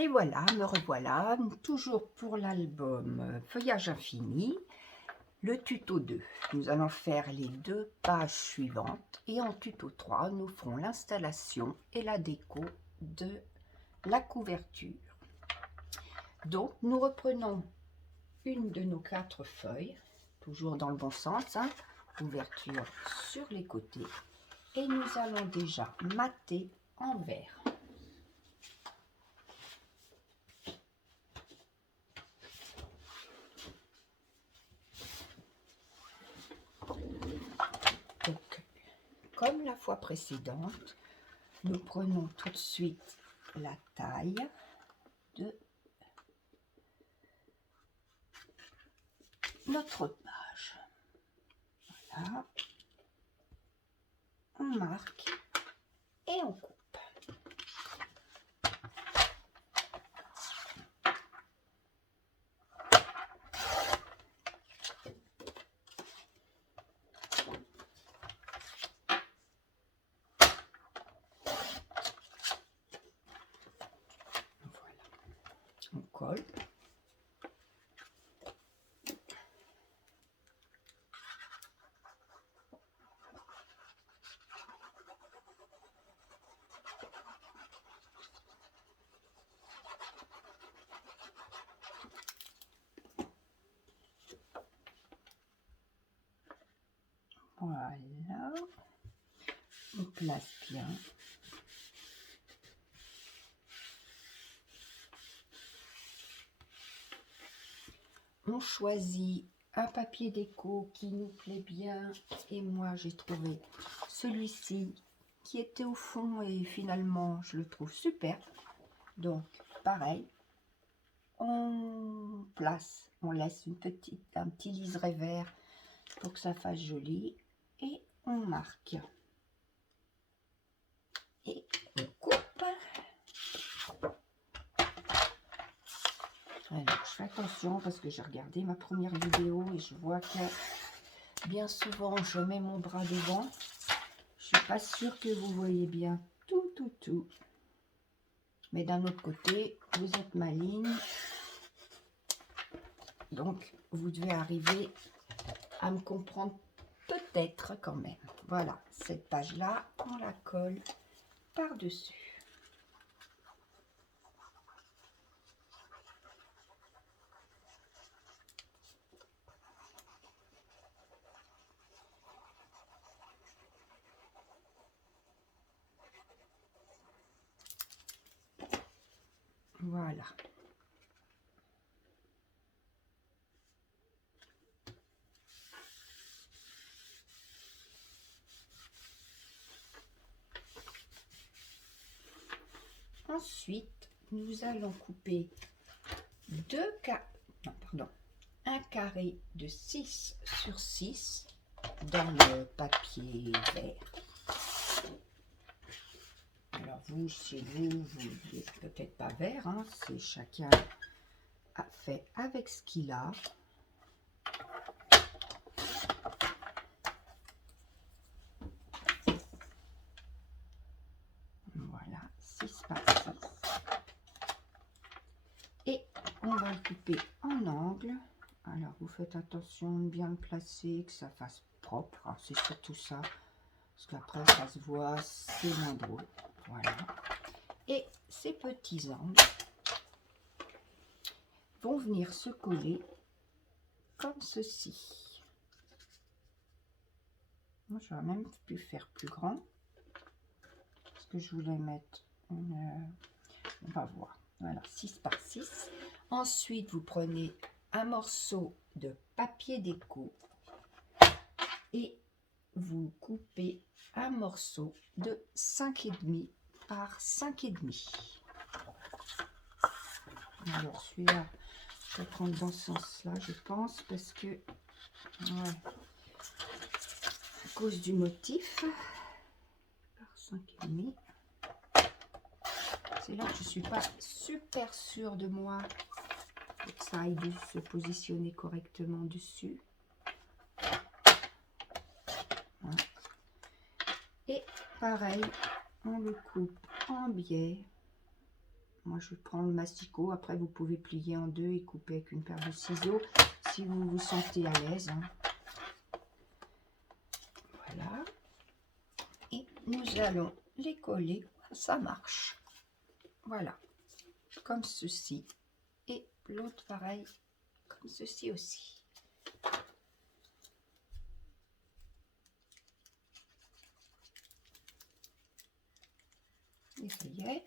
Et voilà, me revoilà, toujours pour l'album Feuillage infini, le tuto 2. Nous allons faire les 2 pages suivantes et en tuto 3, nous ferons l'installation et la déco de la couverture. Donc, nous reprenons une de nos 4 feuilles, toujours dans le bon sens, hein, ouverture sur les côtés, et nous allons déjà mater en vert. Donc, comme la fois précédente, nous prenons tout de suite la taille de notre page. Voilà. On marque et on coupe. Voilà. On colle. Voilà, on place bien. On choisit un papier déco qui nous plaît bien et moi j'ai trouvé celui-ci qui était au fond et finalement je le trouve super. Donc pareil, on place, on laisse un petit liseré vert pour que ça fasse joli et on marque et on coupe. Alors je fais attention parce que j'ai regardé ma première vidéo et je vois que bien souvent je mets mon bras devant. Je suis pas sûre que vous voyez bien tout. Mais d'un autre côté, vous êtes maligne. Donc, vous devez arriver à me comprendre peut-être quand même. Voilà, cette page-là, on la colle par-dessus. Voilà. Ensuite, nous allons couper un carré de 6 sur 6 dans le papier vert. Alors vous, chez vous, vous n'êtes peut-être pas vert, hein, c'est chacun a fait avec ce qu'il a. Voilà, 6 par 6. Et on va le couper en angle. Alors vous faites attention de bien le placer, que ça fasse propre. C'est surtout ça, parce qu'après ça se voit, c'est moins drôle. Voilà. Et ces petits angles vont venir se coller comme ceci. Moi, j'aurais même pu faire plus grand, parce que je voulais mettre une... On va voir. Voilà, 6 par 6. Ensuite, vous prenez un morceau de papier déco et vous coupez un morceau de 5,5 par 5,5. Alors, celui-là, je vais prendre dans ce sens-là, je pense, parce que, ouais, à cause du motif, par 5,5. C'est là que je ne suis pas super sûre de moi, pour que ça aille se positionner correctement dessus. Voilà. Et pareil, on le coupe en biais. Moi, je prends le masticot. Après, vous pouvez plier en deux et couper avec une paire de ciseaux si vous vous sentez à l'aise. Hein. Voilà. Et nous allons les coller. Ça marche. Voilà. Comme ceci. Et l'autre, pareil, comme ceci aussi. Et ça y est.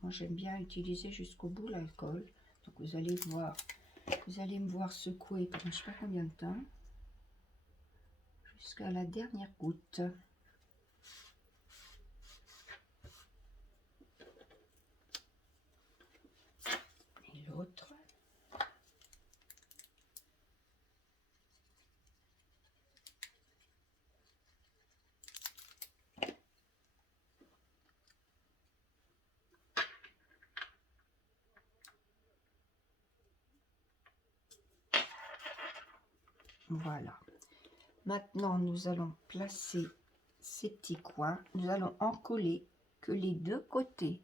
Moi, j'aime bien utiliser jusqu'au bout l'alcool. Donc, vous allez voir, vous allez me voir secouer pendant je ne sais pas combien de temps. Jusqu'à la dernière goutte. Et l'autre. Voilà. Maintenant, nous allons placer ces petits coins. Nous allons en coller que les deux côtés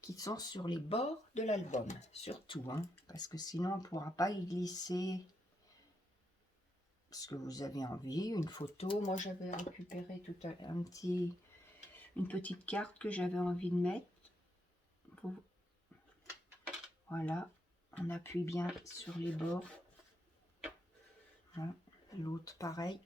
qui sont sur les bords de l'album. Surtout, hein, parce que sinon, on ne pourra pas y glisser ce que vous avez envie. Une photo. Moi, j'avais récupéré tout une petite carte que j'avais envie de mettre. Voilà. On appuie bien sur les bords. Voilà. L'autre, pareil.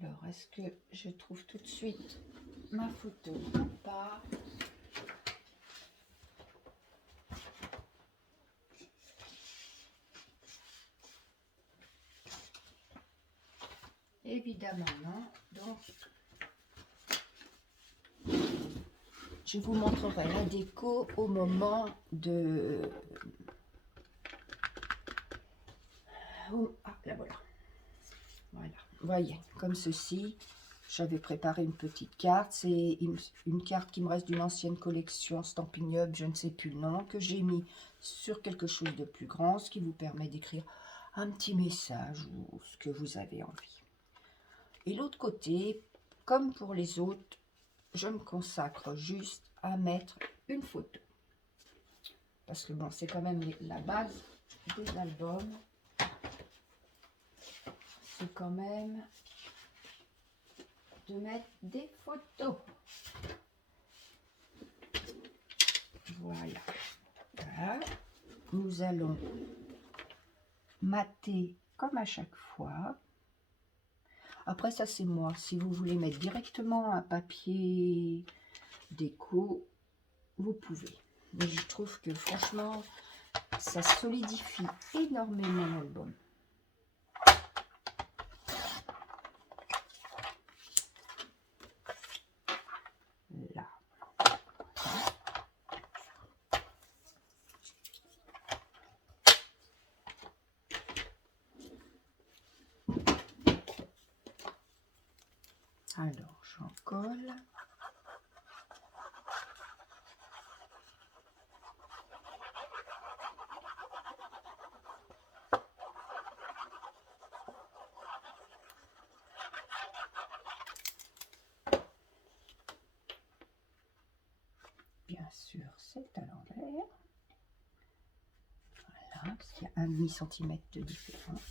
Alors, est-ce que je trouve tout de suite ma photo ou pas? Évidemment, non. Donc, je vous montrerai la déco au moment de... Ah, là voilà. Voilà. Vous voyez, comme ceci. J'avais préparé une petite carte. C'est une carte qui me reste d'une ancienne collection Stampin' Up, je ne sais plus le nom, que j'ai mis sur quelque chose de plus grand, ce qui vous permet d'écrire un petit message ou ce que vous avez envie. Et l'autre côté, comme pour les autres, je me consacre juste à mettre une photo. Parce que bon, c'est quand même la base des albums. C'est quand même de mettre des photos. Voilà. Voilà. Nous allons mater comme à chaque fois. Après, ça c'est moi. Si vous voulez mettre directement un papier déco, vous pouvez. Mais je trouve que franchement, ça solidifie énormément l'album. Là. Alors, j'en colle. Bien sûr, c'est à l'envers. Voilà, parce qu'il y a 1,5 cm de différence.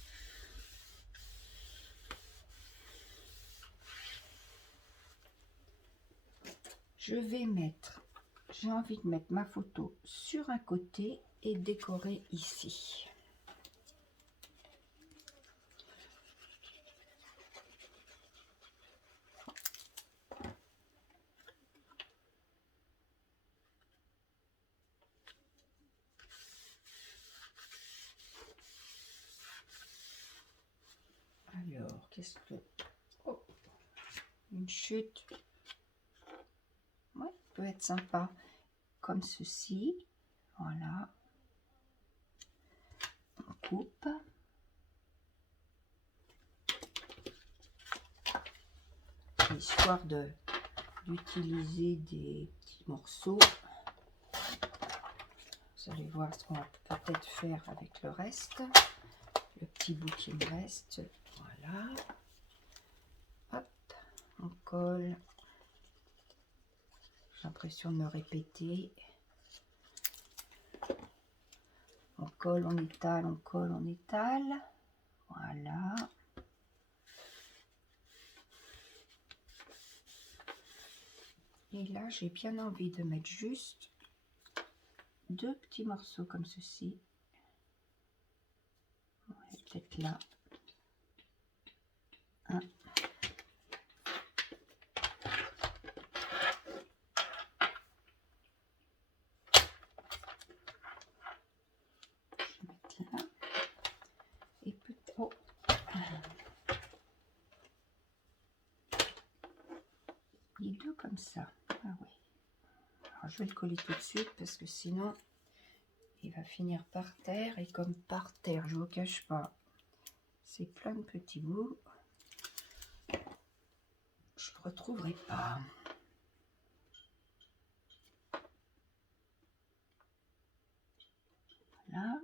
Je vais mettre, j'ai envie de mettre ma photo sur un côté et décorer ici. Alors, qu'est-ce que... Oh, une chute. Ouais, peut être sympa. Comme ceci. Voilà. On coupe. histoire d'utiliser des petits morceaux. Vous allez voir ce qu'on va peut-être faire avec le reste. Le petit bout qui me reste. Voilà. Hop, on colle. J'ai l'impression de me répéter. On colle, on étale, on colle, on étale. Voilà. Et là, j'ai bien envie de mettre juste 2 petits morceaux comme ceci. Ouais, peut-être là. Un. Je vais mettre là. Et peut-être... Oh. Les 2 comme ça. Ah oui. Alors, je vais le coller tout de suite parce que sinon... il va finir par terre, et comme par terre, je vous cache pas, c'est plein de petits bouts, je ne retrouverai pas. Voilà.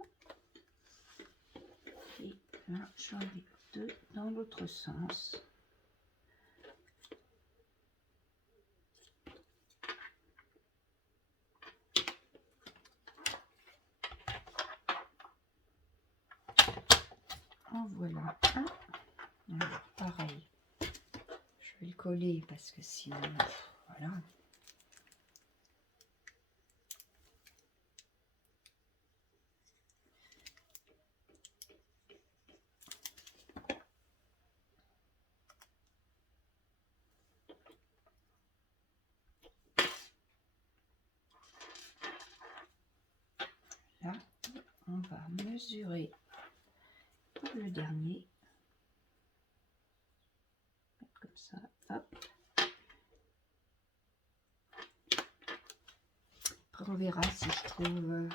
Et là, j'en ai 2 dans l'autre sens. En voilà un. Alors, pareil, je vais le coller parce que sinon, voilà. Là, on va mesurer pour le dernier. Comme ça, hop. Après, on verra si je trouve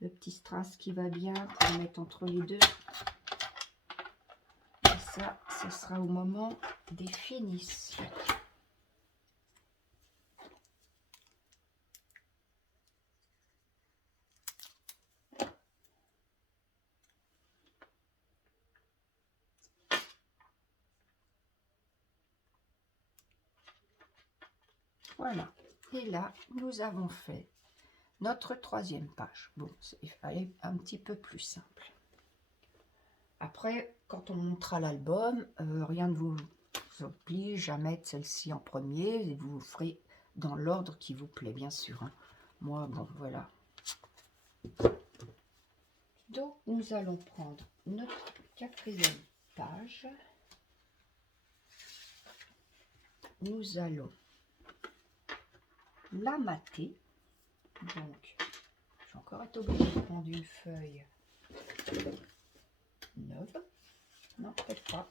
le petit strass qui va bien pour mettre entre les deux. Et ça, ce sera au moment des finitions. Voilà, et là, nous avons fait notre 3e page. Bon, il fallait un petit peu plus simple. Après, quand on montera l'album, rien ne vous oblige à mettre celle-ci en premier, et vous ferez dans l'ordre qui vous plaît, bien sûr. Hein. Moi, bon, voilà. Donc, nous allons prendre notre 4e page. Nous allons la mater. Donc, je vais encore être obligée de prendre une feuille neuve. Non, peut-être pas.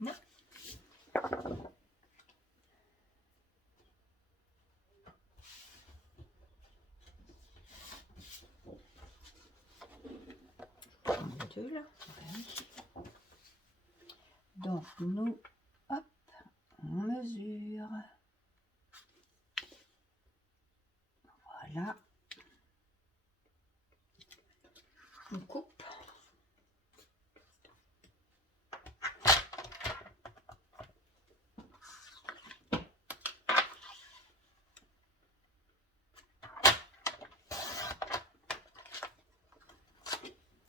Non. Deux, là. Ouais. Donc, nous, hop, on mesure. Voilà. On coupe.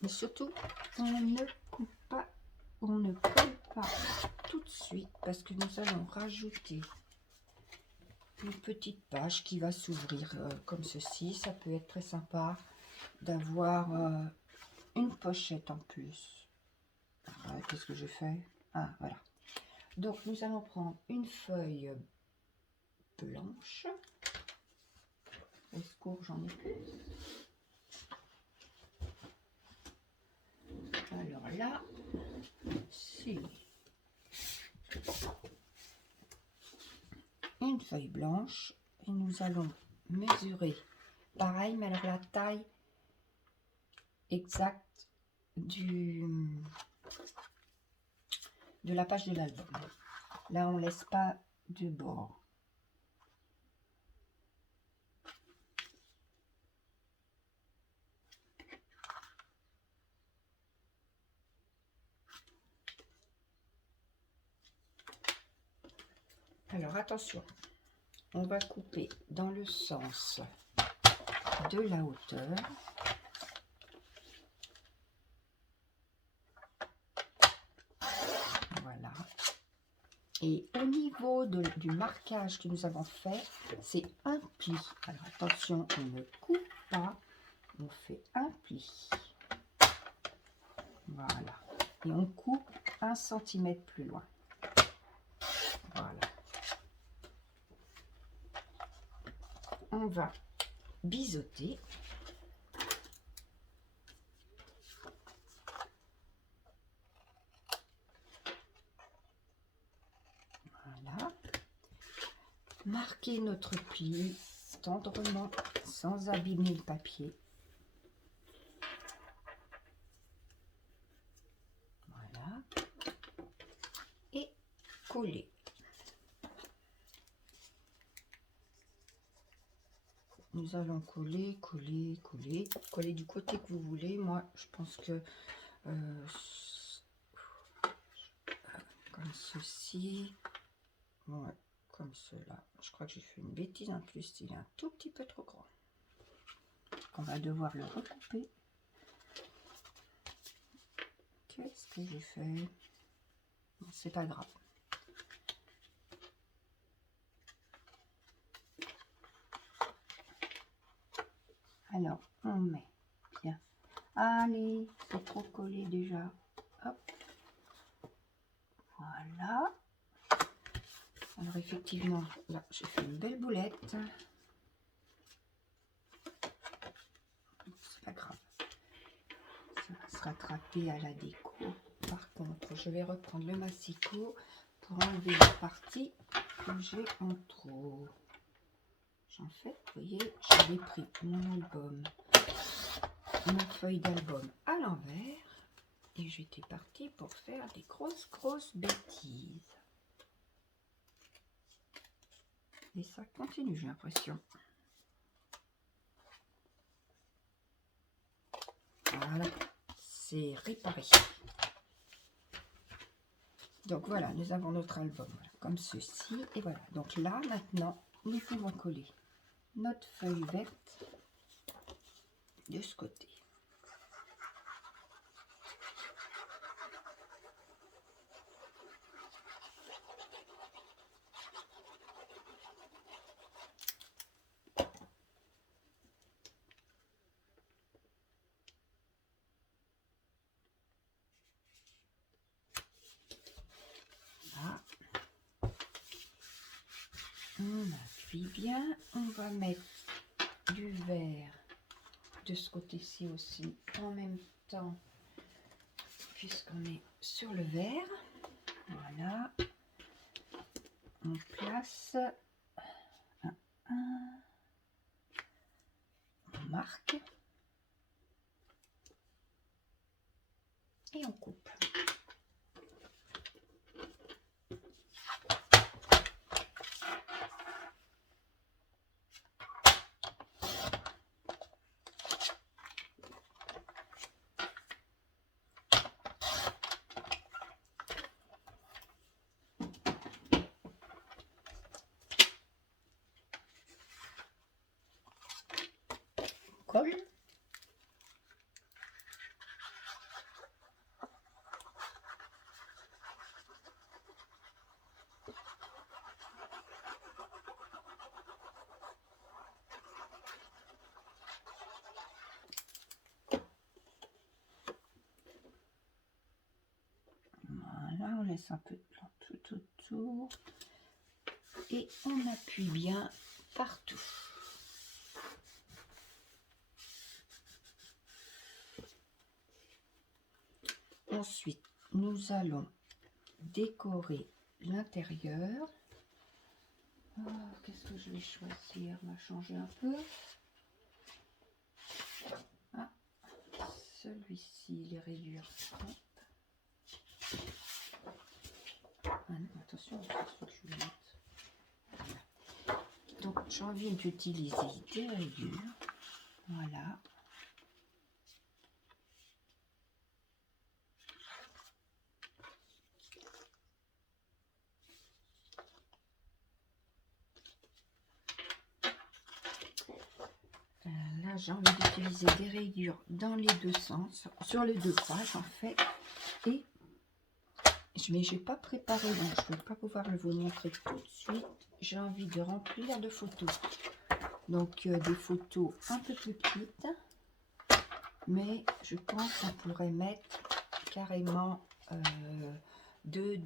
Mais surtout, on ne coupe pas, on ne colle pas tout de suite parce que nous allons rajouter une petite page qui va s'ouvrir comme ceci. Ça peut être très sympa d'avoir une pochette en plus. Qu'est-ce que j'ai fait? Ah, voilà. Donc, nous allons prendre une feuille blanche. Au secours, j'en ai plus. Alors là, c'est une feuille blanche et nous allons mesurer pareil, mais alors la taille exacte de la page de l'album. Là, on laisse pas de bord. Alors attention, on va couper dans le sens de la hauteur. Voilà. Et au niveau du marquage que nous avons fait, c'est un pli. Alors attention, on ne coupe pas, on fait un pli. Voilà. Et on coupe 1 cm plus loin. Voilà. On va biseauter. Voilà. Marquer notre pli tendrement sans abîmer le papier. Voilà. Et coller. Nous allons coller, coller, coller. Coller du côté que vous voulez. Moi, je pense que comme ceci. Ouais, comme cela. Je crois que j'ai fait une bêtise en plus. Il est un tout petit peu trop grand. On va devoir le recouper. Qu'est-ce que j'ai fait? C'est pas grave. Alors, on met. Tiens. Allez, c'est trop collé déjà. Hop. Voilà. Alors effectivement, là, j'ai fait une belle boulette. C'est pas grave. Ça va se rattraper à la déco. Par contre, je vais reprendre le massicot pour enlever la partie que j'ai en trop. En fait, vous voyez, j'avais pris mon album, ma feuille d'album à l'envers et j'étais partie pour faire des grosses bêtises. Et ça continue, j'ai l'impression. Voilà, c'est réparé. Donc voilà, nous avons notre album comme ceci. Et voilà, donc là, maintenant, nous pouvons coller notre feuille verte de ce côté. On appuie bien, on va mettre du vert de ce côté-ci aussi en même temps, puisqu'on est sur le vert. Voilà, on place on marque et on coupe. Colle. Voilà, on laisse un peu de blanc tout autour et on appuie bien partout. Ensuite, nous allons décorer l'intérieur. Oh, qu'est-ce que je vais choisir? On va changer un peu. Ah, celui-ci, il est réduire. Ah non, attention, Donc j'ai envie d'utiliser des rayures. Voilà. Là j'ai envie d'utiliser des rayures dans les deux sens, sur les deux pages en fait. Et mais j'ai pas préparé, donc je ne vais pas pouvoir vous montrer tout de suite. J'ai envie de remplir de photos. Donc des photos un peu plus petites. Mais je pense qu'on pourrait mettre carrément 2,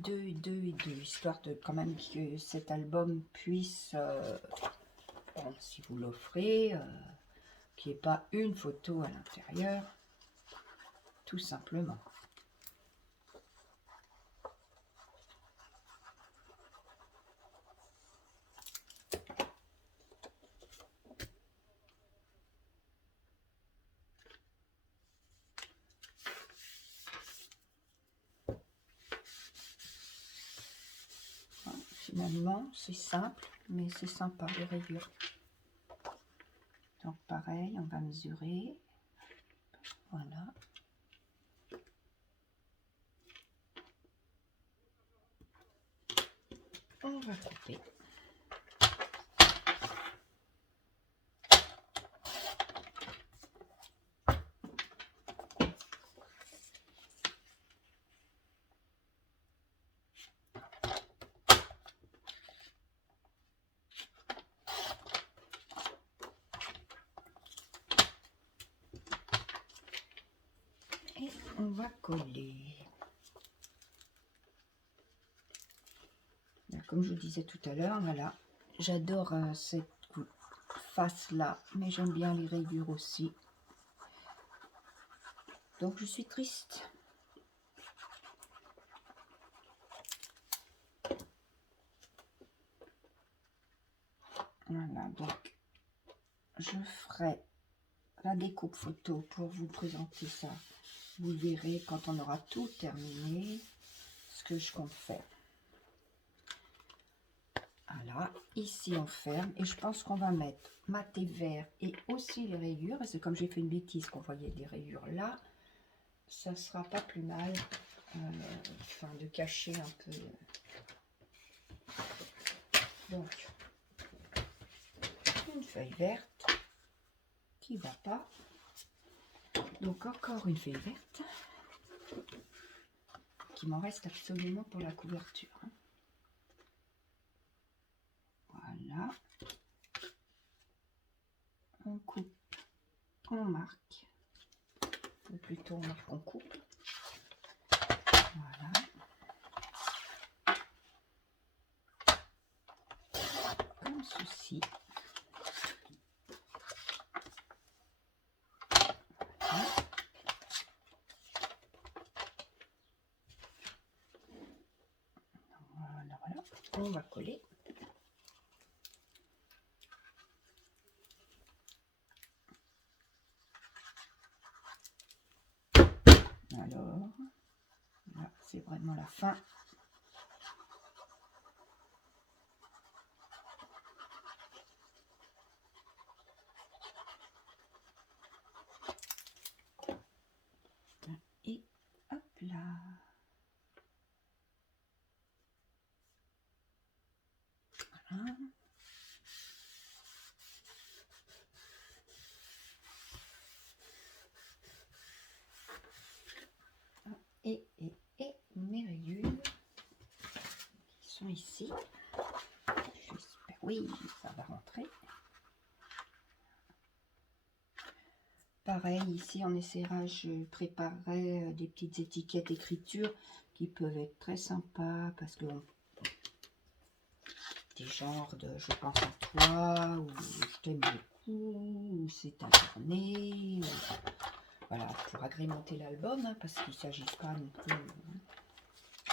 histoire de quand même que cet album puisse, bon, si vous l'offrez, qu'il n'y ait pas une photo à l'intérieur, tout simplement. Finalement, c'est simple, mais c'est sympa les rayures. Donc pareil, on va mesurer. Voilà. On va couper. Et on va coller. Comme je vous disais tout à l'heure, voilà, j'adore cette face là, mais j'aime bien les rayures aussi. Donc je suis triste. Voilà, donc je ferai la découpe photo pour vous présenter ça. Vous verrez quand on aura tout terminé ce que je compte faire. Voilà, ici on ferme et je pense qu'on va mettre mat et vert et aussi les rayures. C'est comme j'ai fait une bêtise qu'on voyait des rayures là. Ça sera pas plus mal enfin, de cacher un peu. Donc, une feuille verte qui va pas. Donc encore une feuille verte qui m'en reste absolument pour la couverture. Voilà. On coupe, on marque. Ou plutôt on marque, on coupe. Voilà. Comme ceci. Voilà. Voilà, voilà. On va coller. Alors, là, c'est vraiment la fin. Et hop là. Voilà. Et mes rayures qui sont ici. J'espère, oui, ça va rentrer. Pareil, ici on essaiera, je préparerai des petites étiquettes écriture qui peuvent être très sympas parce que des genres de je pense à toi, ou je t'aime beaucoup, ou c'est un carnet, voilà, pour agrémenter l'album, hein, parce qu'il ne s'agit pas non plus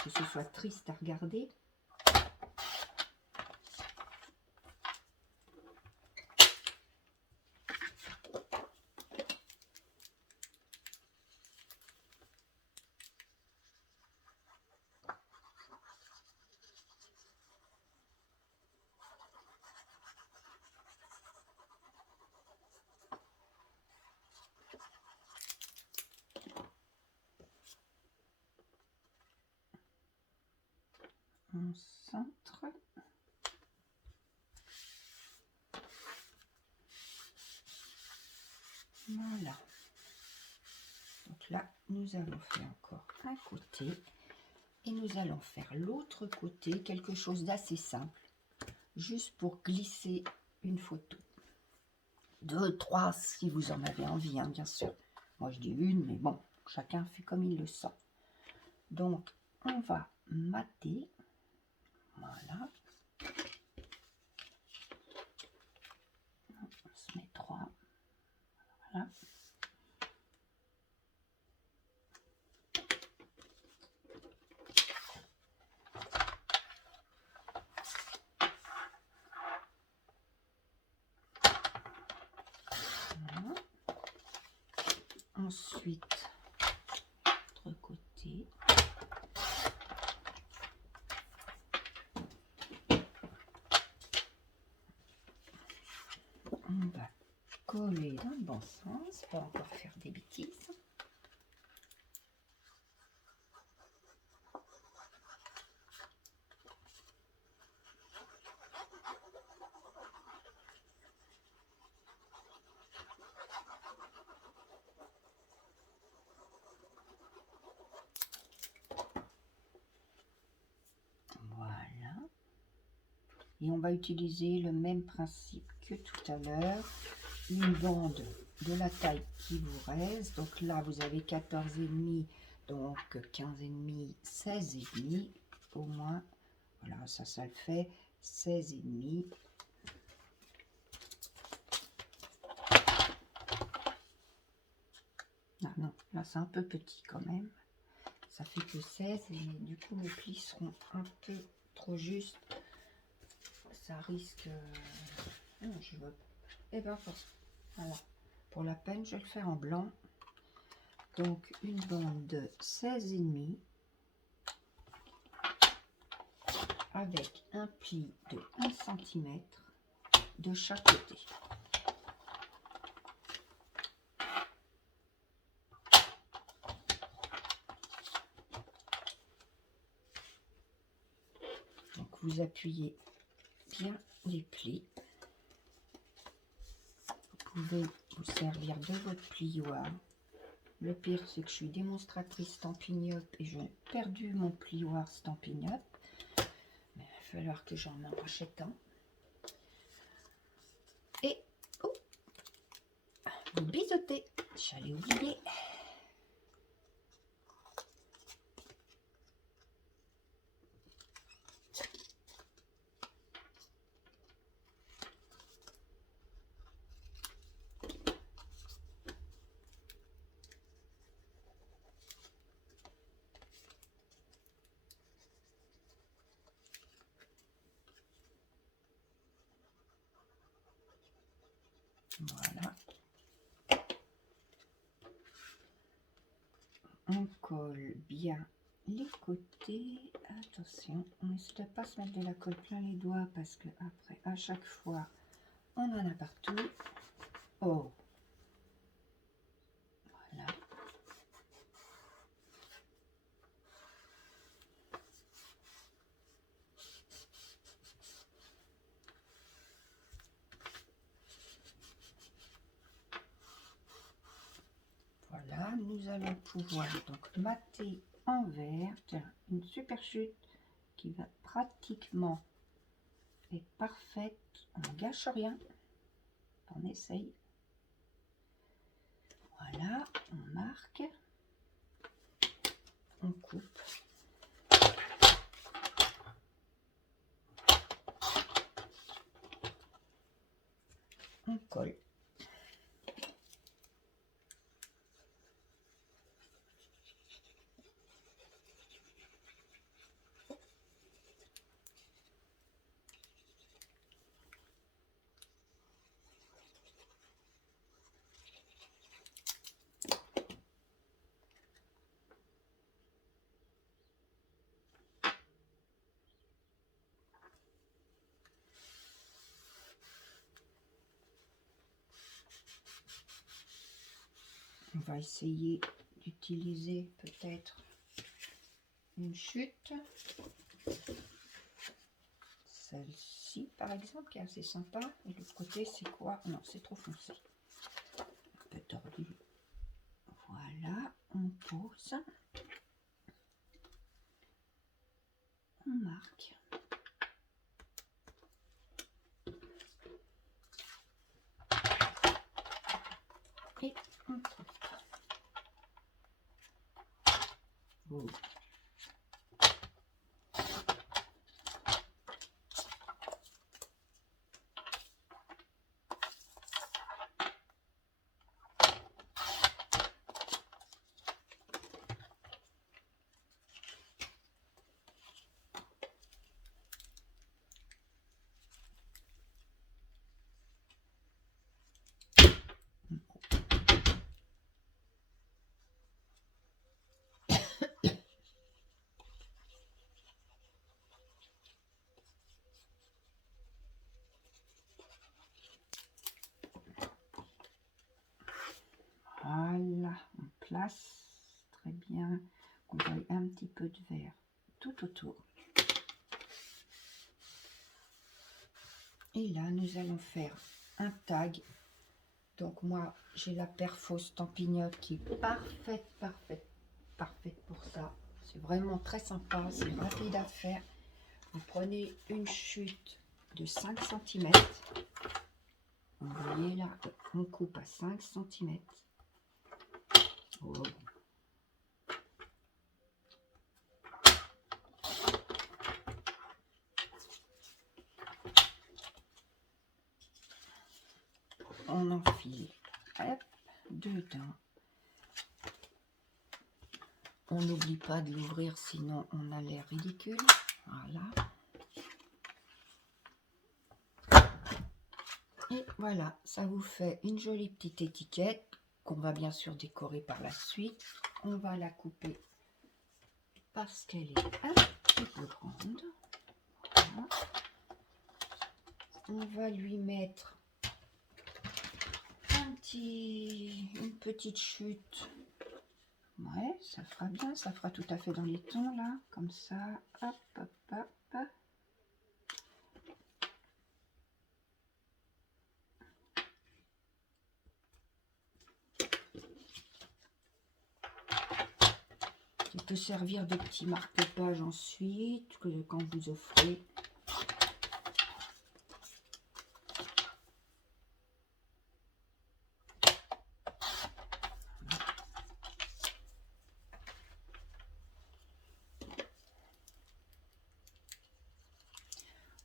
que ce soit triste à regarder. on centre. Voilà. Donc là, nous allons faire encore un côté et nous allons faire l'autre côté, quelque chose d'assez simple, juste pour glisser une photo. 2, 3 si vous en avez envie, hein, bien sûr. Moi je dis une, mais bon, chacun fait comme il le sent. Donc on va mater. Voilà. On se met 3. Voilà. Voilà. Ensuite, l'autre côté. On va coller dans le bon sens, pas encore faire des bêtises. Voilà. Et on va utiliser le même principe que tout à l'heure. Une bande de la taille qui vous reste. Donc là, vous avez 14,5, donc 15,5, 16,5 au moins. Voilà, ça le fait. 16,5. Ah non, là c'est un peu petit quand même. Ça fait que 16 et du coup mes plis seront un peu trop justes. Ça risque... Non, je veux... Et ben voilà. Pour la peine, je vais le faire en blanc. Donc une bande de 16,5 avec un pli de 1 cm de chaque côté. Donc vous appuyez bien les plis. Vous pouvez vous servir de votre plioir. Le pire, c'est que je suis démonstratrice Stampin' Up et j'ai perdu mon plioir Stampin' Up. Mais il va falloir que j'en rachète un. Et oh, vous bisotez. J'allais oublier. Voilà. On colle bien les côtés. Attention, on n'hésite pas à se mettre de la colle plein les doigts parce que après, à chaque fois, on en a partout. Oh, voilà. Voilà, nous allons pouvoir donc mater en vert. Tiens, une super chute qui va pratiquement être parfaite. On ne gâche rien. On essaye. Voilà, on marque. On coupe. On colle. On va essayer d'utiliser peut-être une chute. celle-ci par exemple qui est assez sympa. Et l'autre côté c'est quoi? Non, c'est trop foncé. Un peu tordu. Voilà, on pose. On marque. Et on coupe. Bon. Voilà, on place très bien, on voit un petit peu de vert tout autour. Et là, nous allons faire un tag. Donc moi, j'ai la perfo Stampignotte qui est parfaite pour ça. C'est vraiment très sympa, c'est rapide à faire. Vous prenez une chute de 5 cm. Vous voyez là, on coupe à 5 cm. Oh. On enfile, hop, dedans. On n'oublie pas de l'ouvrir, sinon on a l'air ridicule. Voilà. Et voilà, ça vous fait une jolie petite étiquette qu'on va bien sûr décorer par la suite. On va la couper parce qu'elle est un petit peu grande. Voilà. On va lui mettre une petite chute. Ouais, ça fera bien, ça fera tout à fait dans les tons là, comme ça. Hop, hop, hop. Ça peut servir de petit marque-page ensuite, quand vous offrez.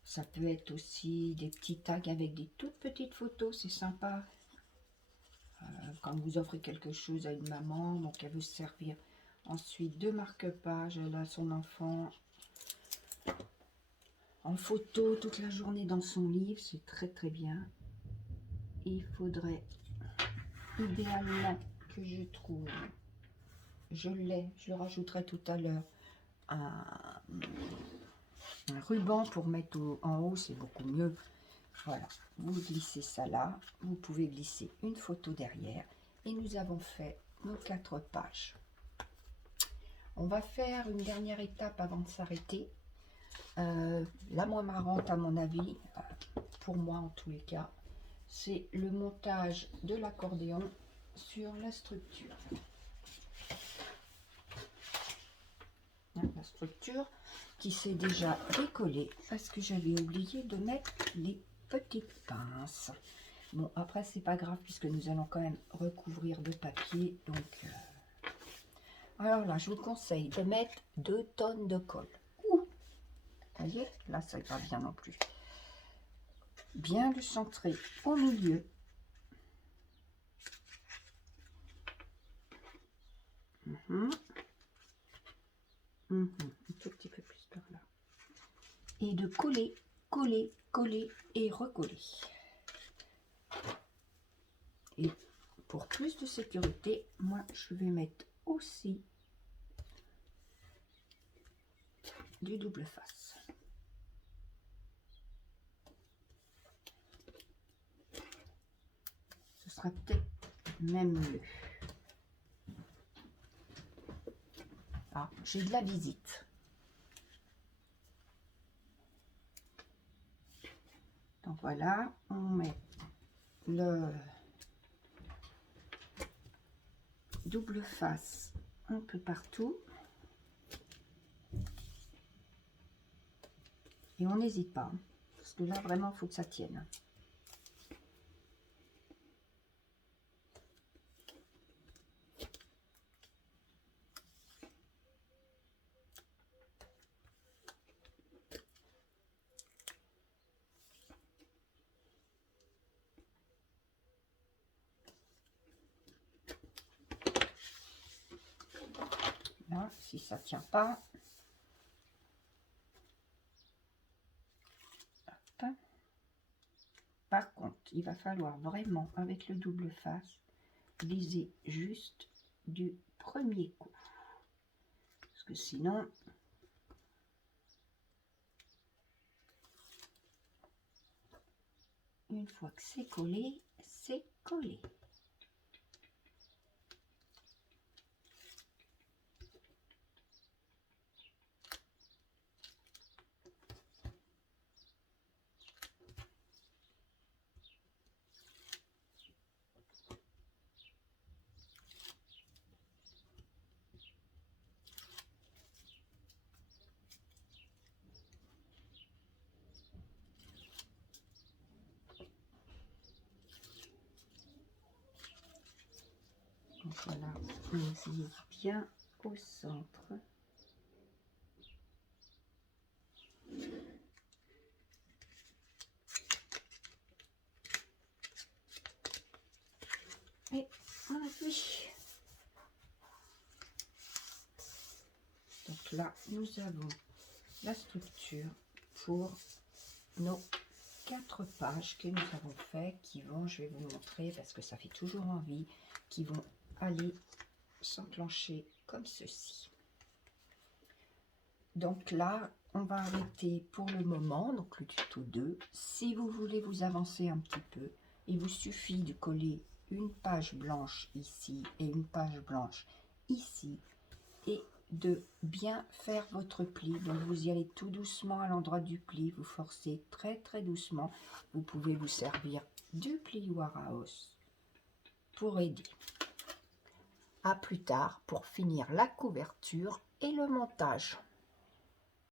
Ça peut être aussi des petits tags avec des toutes petites photos, c'est sympa. Quand vous offrez quelque chose à une maman, donc elle veut se servir ensuite de marque-page, elle a son enfant en photo toute la journée dans son livre, c'est très bien. Il faudrait idéalement que je trouve, je le rajouterai tout à l'heure, un ruban pour mettre en haut, c'est beaucoup mieux. Voilà, vous glissez ça là, vous pouvez glisser une photo derrière et nous avons fait nos 4 pages. On va faire une dernière étape avant de s'arrêter. La moins marrante à mon avis, pour moi en tous les cas, c'est le montage de l'accordéon sur la structure. La structure qui s'est déjà décollée parce que j'avais oublié de mettre les petites pinces. Bon, après c'est pas grave puisque nous allons quand même recouvrir de papier, donc alors là je vous conseille de mettre 2 tonnes de colle. Vous voyez, là ça va bien non plus. Bien le centrer au milieu. Un tout petit peu plus par là. Et de coller, coller et recoller. Et pour plus de sécurité, moi je vais mettre aussi du double face. Ce sera peut-être même mieux. Ah, j'ai de la visite. Voilà, on met le double face un peu partout. Et on n'hésite pas, parce que là, vraiment, il faut que ça tienne. Là, si ça ne tient pas, hop. Par contre, il va falloir vraiment, avec le double face, viser juste du premier coup. Parce que sinon, une fois que c'est collé, c'est collé. Donc voilà, on vise bien au centre. Et on appuie. Donc là, nous avons la structure pour nos 4 pages que nous avons fait, qui vont, je vais vous montrer parce que ça fait toujours envie, qui vont aller s'enclencher comme ceci. Donc là, on va arrêter pour le moment, donc le tuto 2. Si vous voulez vous avancer un petit peu, il vous suffit de coller une page blanche ici et une page blanche ici et de bien faire votre pli. Donc vous y allez tout doucement à l'endroit du pli, vous forcez très très doucement. Vous pouvez vous servir du plioir à os pour aider. À plus tard pour finir la couverture et le montage.